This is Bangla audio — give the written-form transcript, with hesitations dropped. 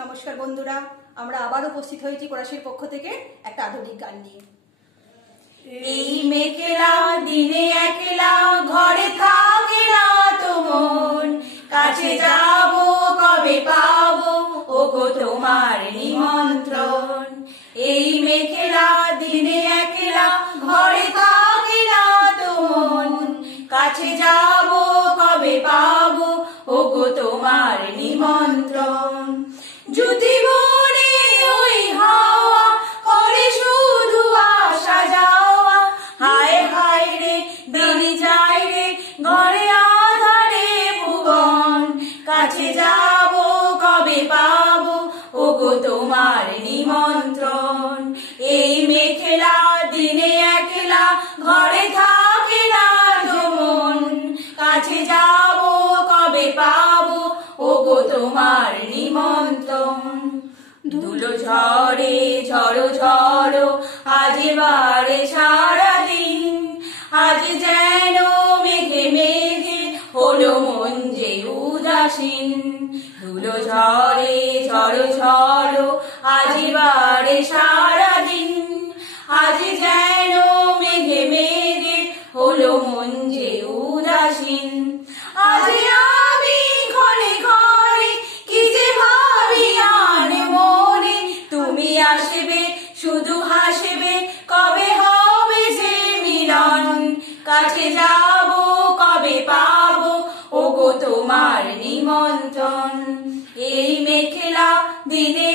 নমস্কার বন্ধুরা, আমরা আবার উপস্থিত হয়েছি কোরাসের পক্ষ থেকে একটা আধুনিক গান নিয়ে। এই মেঘলা দিনে একলা ঘরে থাকে না তো মন, কাছে যাব কবে পাবো ওগো তোমার নিমন্ত্রণ। এই মেঘলা দিনে একলা ঘরে থাকে না তো মন, কাছে যাব কবে পাবো ওগো তোমার নিমন্ত্রণ। জুতি বনে ওই হাওয়া করে শুধু আসা যাওয়া, হায় হায় রে দিন যায় রে ঘরে আধারে ভুবন, কাছে যাব কবে পাবো ওগো তোমার নিমন্ত্রণ। এই মেঘলা দিনে একলা ঘরে থাকে না তো মন, কাছে যাব কবে পাবো ওগো তোমার নিমন্ত্রণ। ধুলো ঝড়ে ঝড়ো ঝড়ো আজ বারে সারাদিন, আজ যেন মেঘে মেঘে হলো মন যে উদাসীন। ধুলো ঝড়ে ঝড়ো ঝড়ো আজ বারে সারাদিন, আজ যেন মেঘে মেঘে হলো মন যে উদাসীন। আজ আমি ঘরে ঘরে কি যে ভাবি আর মনে, তুমি আসবে শুধু হাসবে কবে হবে যে মিলন, কাছে যাব কবে পাবো ওগো তোমার নিমন্ত্রণ। এই মেঘলা দিনে